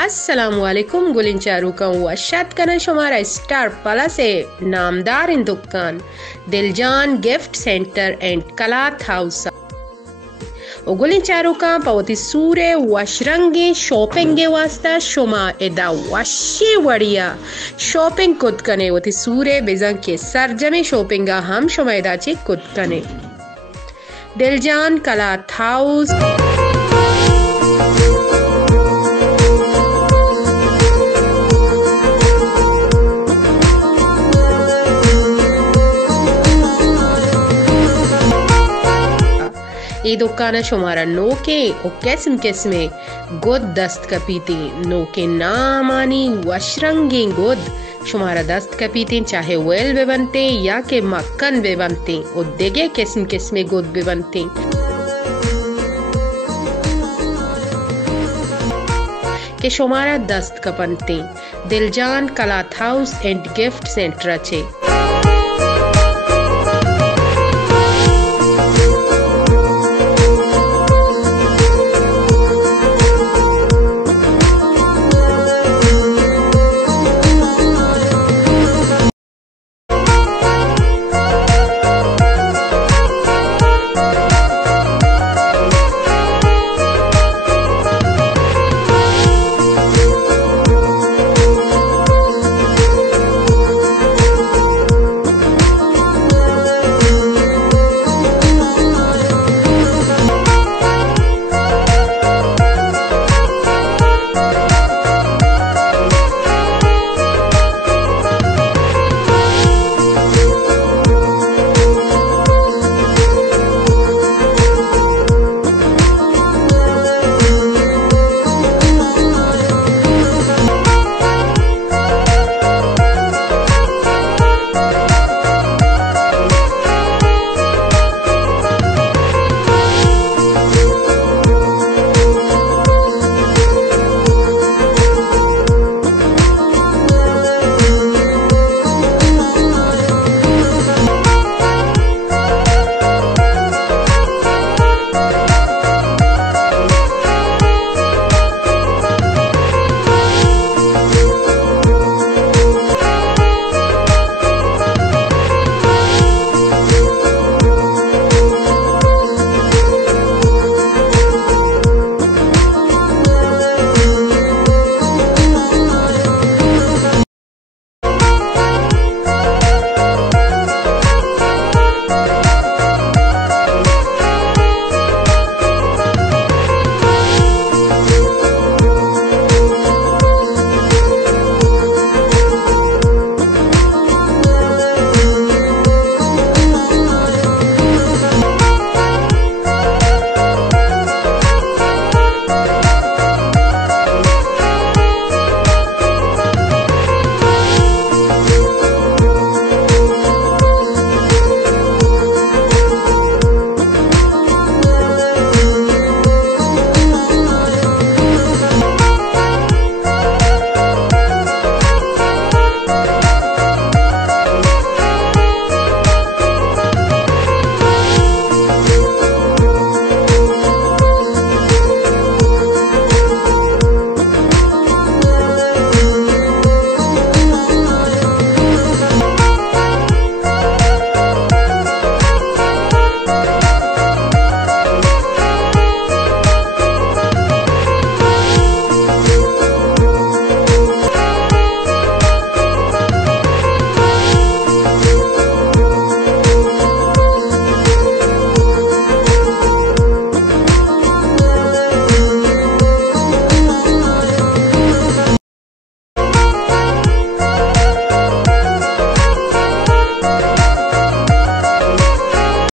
Assalamualaikum gulincarukan washat kana shumara star palase namdar in dukkan Diljan gift center and Kalat house o gulincarukan pawati sure washrange shopping ge wasta shoma eda washi wadiya shopping kutkane wati sure bezan ke sarjame shopping ga ham shoma eda che kutkane Diljan Kalat house ये दुकान शुमारा नोके और किस्म किस्मे गुद दस्त कपीते नोके नामानी वशरंगी गुद शुमारा दस्त कपीते चाहे वेल बे बनते या के मक्खन बे बनते और देगे किस्म किस्मे गुद बे बनते के शुमारा दस्त कपनते दिलजान Kalath house and gift centre अच्छे